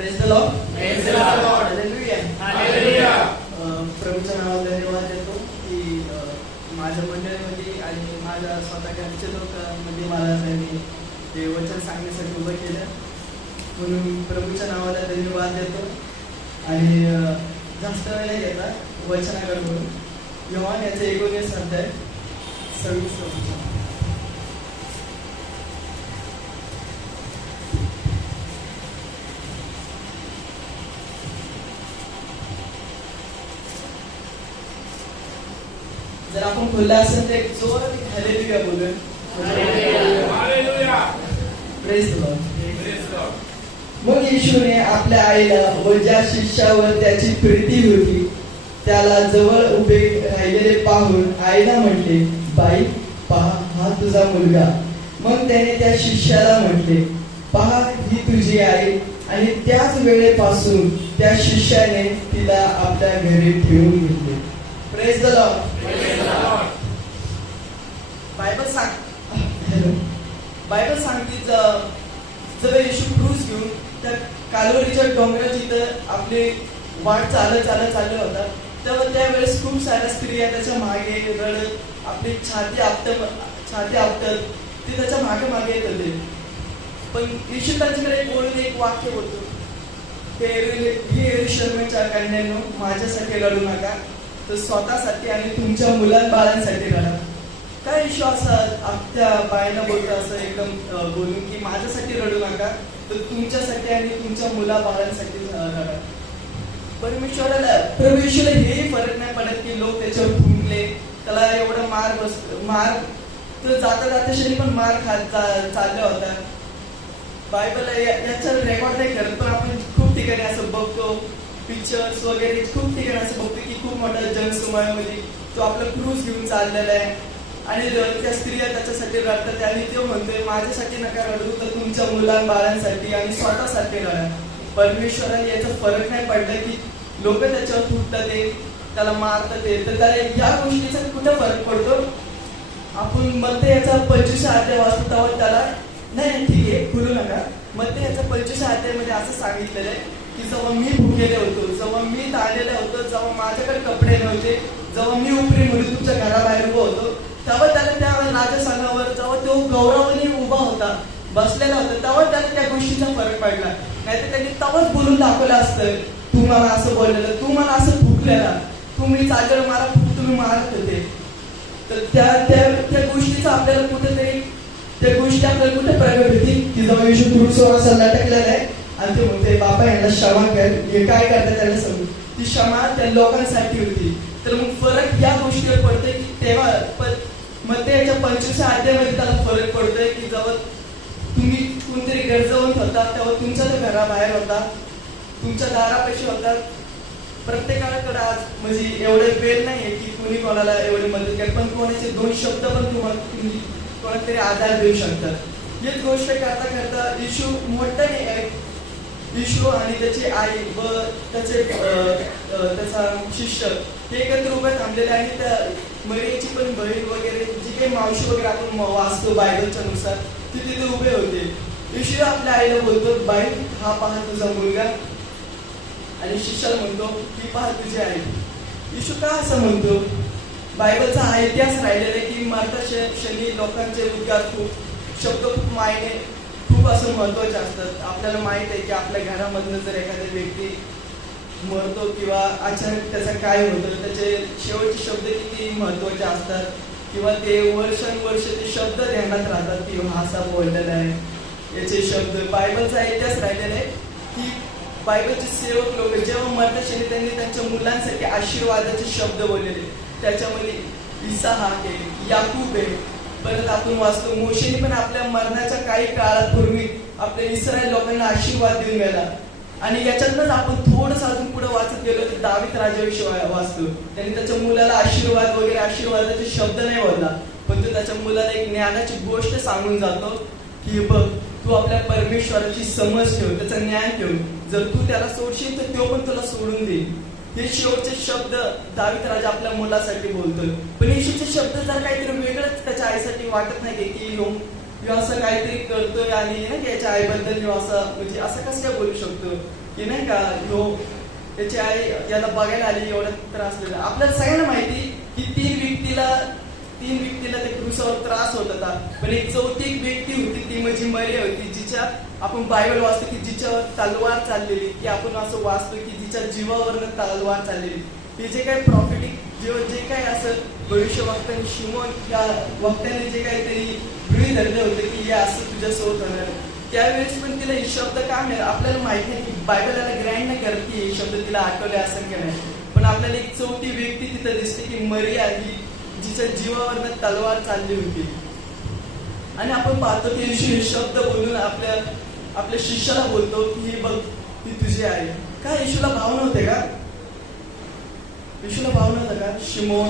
Praise the Lord. Praise the Lord. Hallelujah. Hallelujah. अं, प्रभूच्या नावाला धन्यवाद देतो की माझ्या मंडळीमध्ये आणि माझ्या स्वतः घरच्या लोकांमध्ये मला त्यांनी ते वचन सांगण्यासाठी उभं केलं म्हणून प्रभूच्या नावाला धन्यवाद देतो आणि जास्त वेळ घेता वचनाकडे बोलून योहान याचे एकोणीस अध्याय सव्वीस जर आपण खुल्ला असेल तर एक जोर हॅलेलुया बोलूया. प्रेस मग येशूने आपल्या आईला व ज्या शिष्यावर त्याची प्रीती होती. त्याला जवळ उभे राहिलेले पाहून आईला म्हटले बाई पहा हा तुझा मुलगा. मग त्याने त्या शिष्याला म्हटले पहा ही तुझी आई. आणि त्याच वेळेपासून त्या शिष्याने तिला आपल्या घरी ठेवून घेतले. Praise the Lord Praise the Lord. Bible सांग हॅलो बायबल सांगितलं जर येशू क्रूज घेऊन त्या कालवरीच्या डोंगराची जिथं आपली वाट चालत चालत चालले होता तेव्हा त्यावेळेस खूप साऱ्या स्त्रिया त्याच्यामागे रडत आपली छाती आपत छाती आपटत ते त्याच्यामागे मागे येत होते. पण येशू त्यांच्याकडे एक बोलून एक वाक्य होतं हे एरु- हे माझ्यासाठी लढू नका. तर स्वतःसाठी आणि तुमच्या मुलांबाळांसाठी लढा काय इश्यू असा त्या बायला बोलतो असं एकदम बोलून की माझ्यासाठी रडू नका तर तुमच्यासाठी आणि तुमच्या मुला बाळांसाठी रडा. परमेश्वराला प्रभू हेही फरक नाही पडत की लोक त्याच्यावर फुंकले त्याला एवढा मार बस मार तर जाता जाता शरी पण मार खात चा- चालला होता बायबल याचा रेकॉर्ड नाही करत पण आपण खूप ठिकाणी असं बघतो पिक्चर्स वगैरे खूप ठिकाणी असं बघतो की खूप मोठा जनसमूहामध्ये तो आपला क्रूज घेऊन चाललेला आहे. आणि त्या स्त्रिया त्याच्यासाठी रडतात आणि ते म्हणते माझ्यासाठी नका रडू तर तुमच्या मुलां बाळांसाठी आणि स्वतःसाठी रडा. परमेश्वराने याचा फरक नाही पडला की लोक त्याच्यावर फुटतात ते त्याला मारतात ते तर त्याला या गोष्टीचा कुठे फरक पडतो? आपण मध्ये याचा पंचवीस अध्याय वाचतो तेव्हा त्याला नाही ठीक आहे खुलू नका. मग ते याचा पंचवीस अध्यायामध्ये असं सांगितलेलं आहे की जेव्हा मी भुकेले होतो जेव्हा मी ताणलेले होतो जेव्हा माझ्याकडे कपडे नव्हते जेव्हा मी उपरी म्हणून तुमच्या घराबाहेर उभं होतो तेव्हा त्याला त्या राजसंघावर जेव्हा तो गौरवाने उभा होता बसलेला होता तेव्हा त्याला त्या गोष्टीचा फरक पडला. नाहीतर त्यांनी तेव्हाच बोलून दाखवलं असतं तू मला असं बोललेलं तू मला असं फुकलेला तुम्ही चाललेलं मारा फुक तुम्ही मारत होते. तर त्या त्या त्या गोष्टीचा आपल्याला कुठेतरी त्या गोष्टी आपल्याला कुठे प्रगट होती की जेव्हा येशू क्रूसवर सल्ला लटकलेला आहे आणि ते म्हणते बाबा यांना क्षमा कर. हे काय करतात त्याला सांगू? ती क्षमा त्या लोकांसाठी होती. तर मग फरक या गोष्टीवर पडते की तेव्हा मग ते याच्या पंचवीसच्या अध्यायामध्ये त्याला फरक पडतोय की जेव्हा तुम्ही कोणतरी घर जाऊन होता तेव्हा तुमच्या त्या घराबाहेर होता तुमच्या दारापाशी होता प्रत्येकाकडे आज म्हणजे एवढे वेळ नाहीये की कोणी कोणाला एवढी मदत करेल पण कोणाचे दोन शब्द पण तुम्हाला तुम्ही कोणाला तरी आधार देऊ शकतात हेच गोष्ट करता करता इशू मोठा नाही आहे आणि त्याची आई व त्याचे त्याचा शिष्य हे एकत्र उभे थांबलेले आणि त्या मरियाची पण बहीण वगैरे जी काही मावशी वगैरे आपण वाचतो बायबलच्या नुसार ते तिथे उभे होते. इशू आपल्या आईला बोलतो बाई हा पहा तुझा मुलगा. आणि शिष्याला म्हणतो की पहा तुझी आई. येशू का असं म्हणतो? बायबलचा हा इतिहास राहिलेला आहे की मरता शनी लोकांचे उद्गार खूप शब्द खूप मायने असं महत्त्वाचे असतात. आपल्याला माहीत आहे की आपल्या घरामधनं जर एखादा व्यक्ती मरतो किंवा अचानक त्याचा काय होतं त्याचे शेवटचे शब्द किती महत्त्वाचे असतात किंवा ते वर्षानुवर्ष ते शब्द ध्यानात राहतात की हा असा बोललेला आहे. याचे शब्द बायबलचा इतिहास राहिलेला आहे की बायबलचे सेवक लोक जेव्हा मरतात त्यांनी त्यांच्या मुलांसाठी आशीर्वादाचे शब्द बोललेले. त्याच्यामध्ये इसाहाक आहे याकूब आहे परत आपण वाचतो. मोशेने पण आपल्या मरणाच्या काही काळापूर्वी आपल्या इस्रायल लोकांना आशीर्वाद देऊन गेला. आणि याच्यातनंच आपण थोडंसं अजून पुढे वाचत गेलो तर दावित राजाविषयी वाचतो. त्यांनी त्याच्या मुलाला आशीर्वाद वगैरे आशीर्वादाचे शब्द नाही बोलला. पण तो त्याच्या मुलाला एक ज्ञानाची गोष्ट सांगून जातो की बघ तू आपल्या परमेश्वराची समज ठेव त्याचा ज्ञान ठेव. जर तू त्याला सोडशील तर तो पण तुला सोडून देईल. हे शेवटचे शब्द दावित राजा आपल्या मुलासाठी बोलतोय. पण येशूचे शब्द जर काहीतरी वेगळंच त्याच्या आईसाठी वाटत नाही की यो यो असं काहीतरी करतोय आणि ना की याच्या आईबद्दल यो असं म्हणजे असं कसं काय बोलू शकतो की नाही का यो त्याची आई याला बघायला आली एवढा त्रास दिला. आपल्याला सगळ्यांना माहिती की तीन व्यक्तीला तीन व्यक्तीला ते क्रुसावर त्रास होत होता. पण एक चौथी एक व्यक्ती होती ती म्हणजे मरिया होती जिच्या आपण बायबल वाचतो की जिच्यावर तलवार चाललेली की आपण असं वाचतो की जिच्या जीवावरनं तलवार चाललेली. हे जे काही प्रॉफिटिक जे जे काही असं भविष्य वक्त्याने शिमोन या वक्त्याने जे काहीतरी गृही धरले होते की हे असं तुझ्यासोबत होणार त्यावेळेस पण तिला हे शब्द काय मिळाले? आपल्याला माहिती नाही की बायबल ग्रँड नाही करत की हे शब्द तिला आठवले असं की नाही. पण आपल्याला एक चौथी व्यक्ती तिथं दिसते की मरिया ही तिच्या जीवावर तलवार चालली होती. आणि आपण पाहतो की येशू हे शब्द बोलून आपल्या आपल्या शिष्याला बोलतो की हे बघ ही तुझी आहे का येशूला भाव नव्हते का? येशूला भाव नव्हता का? शिमोन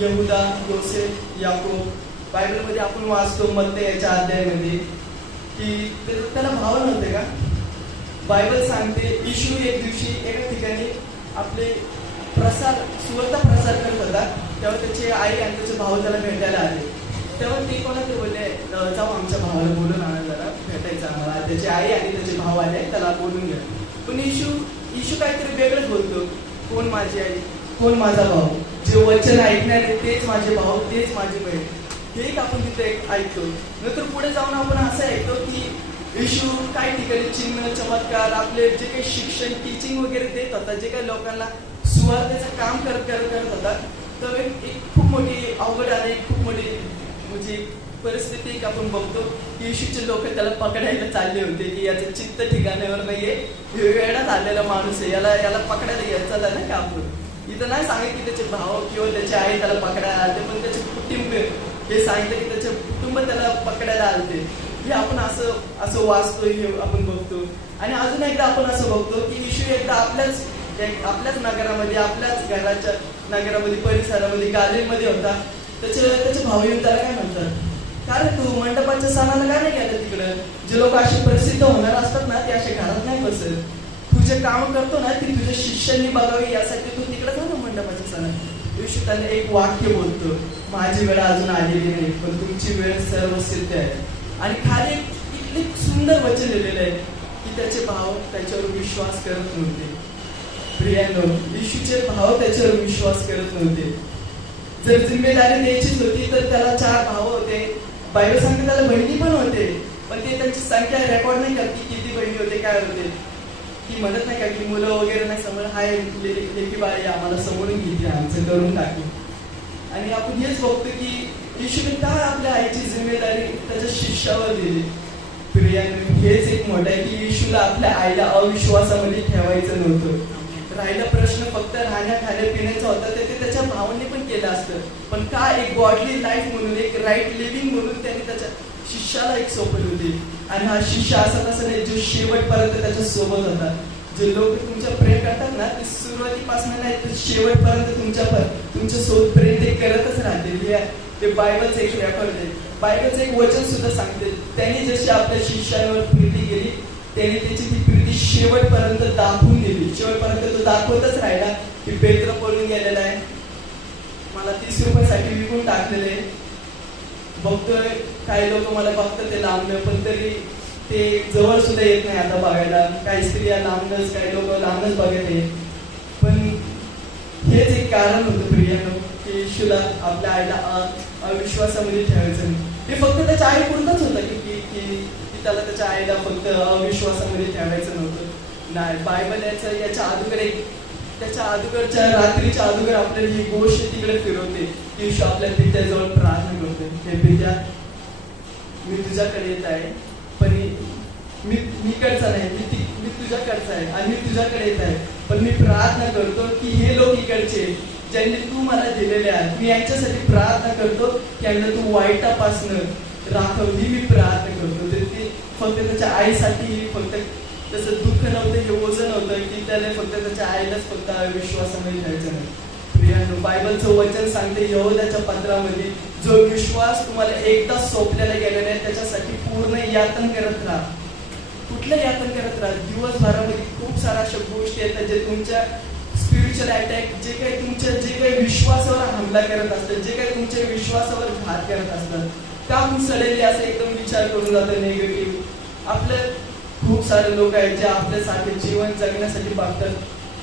यहुदा योसेफ याकोब. बायबलमध्ये आपण वाचतो मत्ते याच्या अध्यायामध्ये की त्याला भाव नव्हते का? बायबल सांगते येशू एक दिवशी एका ठिकाणी आपले प्रसार सुवर्ता प्रसार करत होता तेव्हा त्याची आई आणि त्याचे भाऊ त्याला भेटायला आले. तेव्हा ते कोणा ते बोलले जाऊ आमच्या भावाला बोलून आणा जरा भेटायचं आम्हाला. त्याची आई आणि त्याचे भाऊ आले त्याला बोलून घ्या पण इशू इशू काहीतरी वेगळंच बोलतो. कोण माझी आई? कोण माझा भाऊ? जे वचन ऐकणार आहे तेच माझे भाऊ तेच माझी बहीण. हे एक आपण तिथे ऐकतो. नंतर पुढे जाऊन आपण असं ऐकतो की इशू काही ठिकाणी चिन्ह चमत्कार आपले जे काही शिक्षण टीचिंग वगैरे देत होता जे काही लोकांना सुवार्थेचं काम करत करत करत होता तर एक खूप मोठी अवघड आणि खूप मोठी म्हणजे परिस्थिती एक आपण बघतो की येशूचे लोक त्याला पकडायला चालले होते की याचं चित्त ठिकाणावर नाहीये हे वेळात आलेला माणूस आहे याला याला पकडायला घ्यायचा झाला ना का आपण? इथं नाही सांगितलं की त्याचे भाव किंवा त्याची आई त्याला पकडायला आलते पण त्याचे कुटुंब हे सांगितलं की त्याचे कुटुंब त्याला पकडायला आलते. हे आपण असं असं वाचतो हे आपण बघतो. आणि अजून एकदा आपण असं बघतो की येशू एकदा आपल्याच म्हणजे आपल्याच नगरामध्ये आपल्याच घराच्या नगरामध्ये परिसरामध्ये गालीमध्ये होता. त्याचे त्याचे भाऊ येऊन त्याला काय म्हणतात? कारण तू? मंडपाच्या सणाला काय नाही गेलं तिकडं? जे लोक असे प्रसिद्ध होणार असतात ना ते असे घरात नाही बसत. तू जे काम करतो ना ते तुझ्या शिष्यांनी बघावी यासाठी तू तिकडे जा ना मंडपाच्या सणात दिवशी त्याने एक वाक्य बोलतो. माझी वेळ अजून आलेली नाही पण तुमची वेळ सर्व सिद्ध आहे. आणि खाली एक इतके सुंदर वचन लिहिलेलं आहे की त्याचे भाव त्याच्यावर विश्वास करत नव्हते. प्रियानो येशूचे भाव त्याच्यावर विश्वास करत नव्हते. जर जिम्मेदारी द्यायचीच होती तर त्याला चार भाव होते. बायबल सांगते त्याला बहिणी पण होते. पण ते त्यांची संख्या रेकॉर्ड नाही करत की किती बहिणी होते काय होते. ती म्हणत नाही का की मुलं वगैरे नाही समोर. हाय ले- लेकी आम्हाला समोरून घेते आमचं करून टाकी. आणि आपण हेच बघतो की येशूने काय आपल्या आईची जिम्मेदारी त्याच्या शिष्यावर दिली. प्रियाने हेच एक मोठं आहे की येशूला आपल्या आईला अविश्वासामध्ये ठेवायचं नव्हतं. राहिला प्रश्न फक्त राहण्या खाण्या पिण्याचा होता ते ते त्याच्या भावाने पण केलं असतं. पण का एक गॉडली लाईफ म्हणून एक राईट लिव्हिंग म्हणून त्यांनी त्याच्या शिष्याला एक सोबत होती आणि हा शिष्य असा तसा नाही जो शेवटपर्यंत त्याच्या सोबत होता. जे लोक तुमच्या प्रेम करतात ना ते सुरुवातीपासून नाही तर शेवटपर्यंत तुमच्या तुमच्यासोबत प्रेम ते करतच राहते ते बायबलचं एक रेकॉर्ड आहे. बायबलचं एक वचन सुद्धा सांगते. त्यांनी जशी आपल्या शिष्यावर प्रीती केली त्याने त्याची ती प्रीती शेवटपर्यंत दाखवून दिली. शेवटपर्यंत तो दाखवतच राहिला की पेत्र पळून गेलेला आहे. मला तीस रुपयासाठी विकून टाकलेले बघतोय काही लोक मला बघतात ते लांबलं पण तरी ते जवळ सुद्धा येत नाही आता बघायला. काही स्त्रिया लांबच काही लोक लांबच बघत पण हेच एक कारण होतं प्रियानं की येशूला आपल्या आईला अविश्वासामध्ये ठेवायचं नाही. हे फक्त त्याच्या आई पुरतच होतं की की त्याला त्याच्या आईला फक्त अविश्वासामध्ये ठेवायचं नव्हतं. नाही बायबल याचं याच्या अगोदर एक त्याच्या अगोदरच्या रात्रीच्या अगोदर आपल्याला ही गोष्ट तिकडे फिरवते. की विश्व आपल्या पित्याजवळ प्रार्थना करते. हे पित्या मी तुझ्याकडे येत आहे पण मी मी कडचा नाही मी ती- मी तुझ्याकडचा आहे आणि मी तुझ्याकडे येत आहे. पण मी प्रार्थना करतो की हे लोक इकडचे ज्यांनी तू मला दिलेले आहे मी यांच्यासाठी प्रार्थना करतो की यांना तू वाईटापासनं राखवली मी प्रार्थना. करतो तर म्हणजे ती फक्त त्याच्या आईसाठी फक्त त्याचं दुःख नव्हतं हे ओझं नव्हतं की त्याने फक्त त्याच्या आईलाच फक्त विश्वासामध्ये घ्यायचं नाही. प्रियांनो बायबलचं वचन सांगते यहोद्याच्या पत्रामध्ये जो विश्वास तुम्हाला एकदा सोपल्याला गेलेला आहे त्याच्यासाठी पूर्ण यातन करत राहा. कुठलं यातन करत राहा? दिवसभरामध्ये खूप साऱ्या अशा गोष्टी आहेत जे तुमच्या स्पिरिच्युअल अटॅक जे काही तुमच्या जे काही विश्वासावर हमला करत असतात जे काही तुमच्या विश्वासावर घात करत असतात. का मी असं एकदम विचार करून जातो निगेटिव्ह आपले खूप सारे लोक आहेत जे आपल्यासाठी जीवन जगण्यासाठी बघतात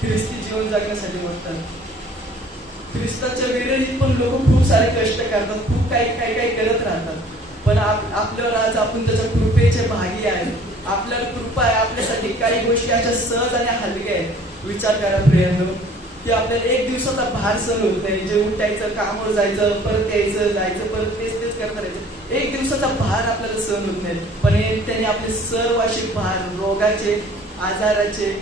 ख्रिस्ती जीवन जगण्यासाठी बघतात. ख्रिस्ताच्या विरोधीत पण लोक खूप सारे कष्ट करतात खूप काही काही काही करत राहतात. पण आप- आपल्यावर आज आपण त्याच्या कृपेचे भागी आहे आपल्याला कृपा आहे आपल्यासाठी काही गोष्टी अशा सहज आणि हलक्या आहेत. विचार करा प्रियांनो. की आपल्याला एक दिवसाचा भार सहन होत नाही. जे उठायचं कामावर जायचं परत यायचं जायचं परत तेच तेच करत राहायचं. एक दिवसाचा भार आपल्याला सहन होत नाही. पण हे त्याने आपले सर्व असे भार रोगाचे आजाराचे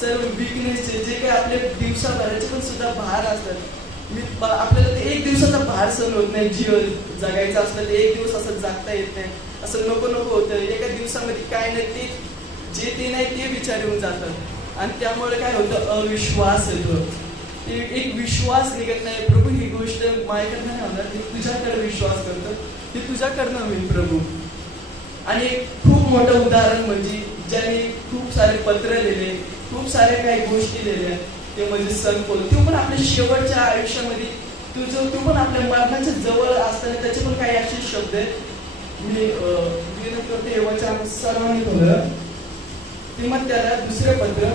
सर्व विकनेसचे जे काही आपले दिवसाभराचे पण सुद्धा भार असतात. मी आपल्याला ते एक दिवसाचा भार सहन होत नाही. जीवन जगायचं असलं ते एक दिवस असं जगता येत नाही. असं नको नको होतं. एका दिवसामध्ये काय नाही ते जे ते नाही ते विचार येऊन जातात. आणि त्यामुळे काय होतं? अविश्वास येतो. एक विश्वास निघत नाही. प्रभू ही गोष्ट माझ्याकडे नाही होणार. मी तुझ्याकडे विश्वास करतो. ते तुझ्याकडनं होईल प्रभू. आणि खूप मोठं उदाहरण म्हणजे ज्याने खूप सारे पत्र लिहिले खूप सारे काही गोष्टी लिहिल्या ते म्हणजे संकोल तो पण आपल्या शेवटच्या आयुष्यामध्ये तुझं तू पण आपल्या मरणाच्या जवळ असताना त्याचे पण काही असे शब्द आहेत. मी विनंती करते सर्वांनी बोललं ते मग त्याला दुसरे पत्र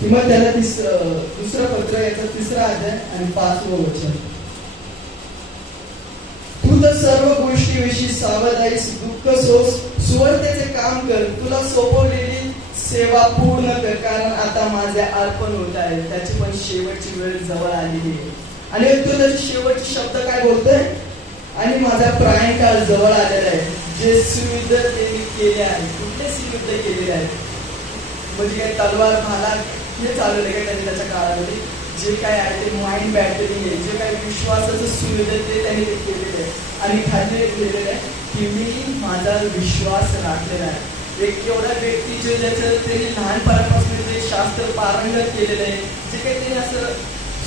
किंवा त्याला तिस दुसरं पत्र याचा तिसरा अध्याय आणि पाचवं वचन. तू तर सर्व गोष्टीविषयी सावध आहेस दुःख सोस सुवर्तेचे काम कर. तुला सोपवलेली सेवा पूर्ण कर कारण आता माझे अर्पण होत आहे. त्याची पण शेवटची वेळ जवळ आलेली आहे. आणि तो त्याचे शेवटचे शब्द काय बोलतोय? आणि माझा प्राणकाळ जवळ आलेला आहे. जे सुविध त्यांनी केले आहे कुठले सुविध केलेले आहे? म्हणजे काय तलवार भाला हे चालवलं काय त्यांनी त्याच्या काळामध्ये? जे काय आहे ते माइंड बॅटरी आहे. जे काही विश्वासाचं सुविधा ते त्यांनी केलेलं आहे. आणि खाली केलेलं आहे की मी माझा विश्वास राखलेला आहे. एक एवढा व्यक्ती जे ज्याचं त्यांनी लहानपणापासून जे शास्त्र पारंगत केलेलं आहे जे काही त्यांनी असं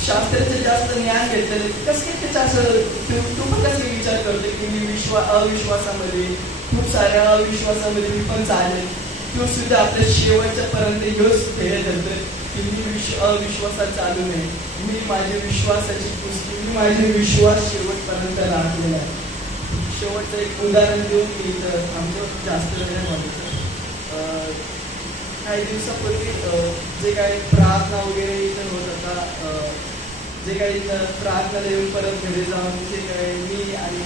शास्त्राचं जास्त ज्ञान घेतलेले कसं काय असं तू तू पण कसं विचार करतो की मी विश्वा अविश्वासामध्ये खूप साऱ्या अविश्वासामध्ये मी पण चालेल. तो सुद्धा आपल्या शेवटच्या पर्यंत ह्योच ध्येय धरतोय की मी विश्व अविश्वासात चालू नये. मी माझ्या विश्वासाची पुस्तक मी माझे विश्वास शेवटपर्यंत राखलेला आहे. शेवटचं एक उदाहरण देऊन मी तर थांबतो. जास्त वेळ काही दिवसापूर्वी जे काही प्रार्थना वगैरे इथं होत होता जे काही प्रार्थना देऊन परत घरी जाऊन जे काही मी आणि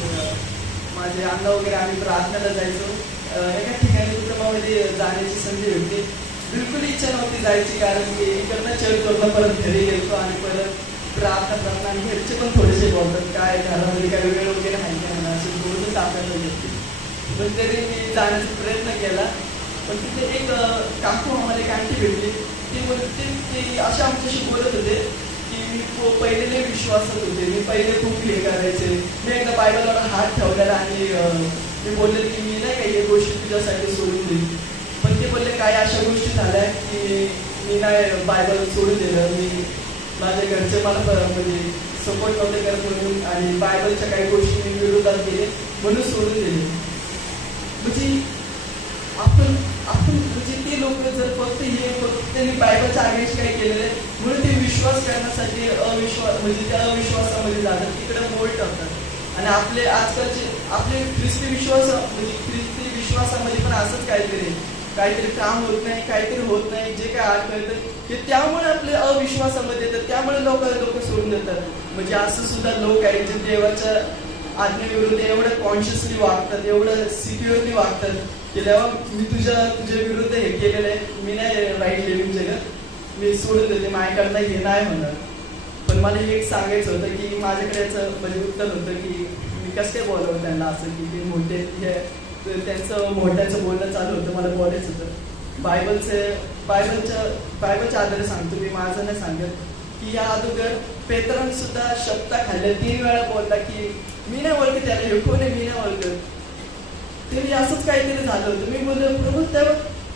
माझे अण्णा वगैरे आम्ही प्रार्थनेला जायचो. एका ठिकाणी कुटुंबामध्ये जाण्याची संधी होती बिलकुल इच्छा नव्हती जायची कारण की इकडनं चल करतो परत घरी गेलो आणि परत प्रार्थना प्रार्थना आणि घरचे पण थोडेसे बोलतात काय घरामध्ये काय वेळ वगैरे आहे का? नाही असे बोलून आपल्याला घेतली पण तरी मी जाण्याचा प्रयत्न केला. पण तिथे एक काकू आम्हाला एक आंटी भेटली. ते बोलते ते असे आमच्याशी बोलत होते की मी पहिले लय विश्वासात होते. मी पहिले खूप हे करायचे. मी एकदा बायबलवर हात ठेवलेला आणि मी बोलले की मी नाही काही गोष्टी तुझ्यासाठी सोडून दिली पण ते बोलले काय अशा गोष्टी झाल्या की मी नाही बायबल सोडून दिलं. मी माझ्या घरचे मला म्हणजे सपोर्ट नव्हते करत म्हणून आणि बायबलच्या काही गोष्टी मी विरोधात गेले म्हणून सोडून दिले म्हणजे आपण म्हणजे ते लोक जर फक्त हे फक्त त्यांनी बायबलच्या अगेन्स्ट काय केलेलं आहे म्हणून ते विश्वास करण्यासाठी अविश्वास म्हणजे त्या अविश्वासामध्ये जातात तिकडे बोल टाकतात आणि आपले आजकालचे आपले ख्रिस्ती विश्वास म्हणजे ख्रिस्ती विश्वासामध्ये पण असंच काहीतरी काहीतरी काम होत नाही काहीतरी होत नाही जे काय आड करतात ते त्यामुळे आपले अविश्वासामध्ये येतात त्यामुळे लोक लोक सोडून देतात. म्हणजे असं सुद्धा लोक आहेत जे देवाच्या आज्ञेविरुद्ध एवढं कॉन्शियसली वागतात एवढं सिक्युअरली वागतात. केल्यावर मी तुझ्या तुझ्या विरुद्ध हे केलेलं आहे. मी नाही राईट लिव्हिंग जगत मी सोडून देते. माझ्याकडनं हे नाही म्हणणार पण मला एक सांगायचं होतं की माझ्याकडे याचं म्हणजे उत्तर होतं की मी कसं काय बोलवलं त्यांना असं की ते मोठे हे त्यांचं मोठ्याचं बोलणं चालू होतं. मला बोलायचं होतं. बायबलचे बायबलच्या बायबलच्या आधारे सांगतो. मी माझं नाही सांगत. की या अगोदर पेत्रान सुद्धा शब्द खाल्ले. तीन वेळा बोलला की मी नाही ओळखत त्याला. हे कोण आहे? मी नाही ओळखत. तरी म्हणजे असंच काहीतरी झालं होतं. मी बोललो प्रभू तेव्हा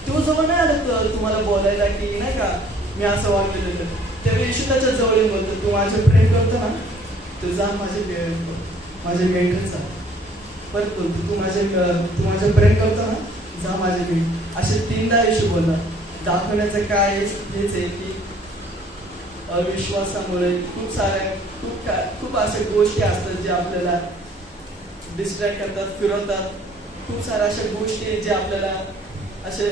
तो जवळ नाही आलं तर तुम्हाला बोलायला की नाही का? मी असं वागलेलं होतं. तेव्हा येशू त्याच्याजवळ येऊन बोलतो तू माझे प्रेम करतो ना तू जा माझे माझे मेंढच जा. परत बोलतो तू माझे तू माझे प्रेम करतो ना जा माझे मेंढ असे तीनदा येशू बोलला. दाखवण्याचं काय हेच आहे की अविश्वासामुळे खूप साऱ्या खूप काय खूप अशा गोष्टी असतात जे आपल्याला डिस्ट्रॅक्ट करतात फिरवतात. खूप साऱ्या अशा गोष्टी आहेत जे आपल्याला असे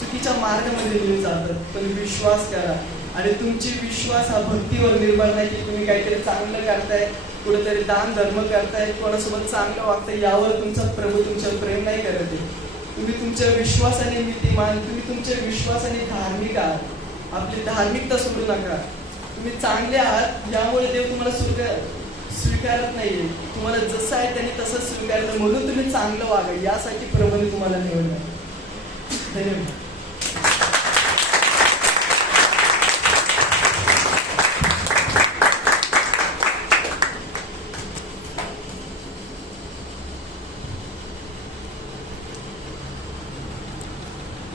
चुकीच्या मार्गामध्ये घेऊन जातात. पण विश्वास करा. आणि तुमची विश्वास हा भक्तीवर निर्भर नाही की तुम्ही काहीतरी चांगलं करताय कुठेतरी दान धर्म करताय कोणासोबत चांगलं वागताय यावर तुमचा प्रभू तुमच्यावर प्रेम नाही करत आहे. तुम्ही तुमच्या विश्वासाने नीतिमान तुम्ही तुमच्या विश्वासाने धार्मिक आहात. आपली धार्मिकता सोडू नका. तुम्ही चांगले आहात यामुळे देव तुम्हाला स्वीकार स्वीकारत नाहीये. तुम्हाला जसं आहे त्यांनी तसं स्वीकारलं म्हणून तुम्ही चांगलं वागा. यासाठी प्रमाणे तुम्हाला निवडलं. धन्यवाद.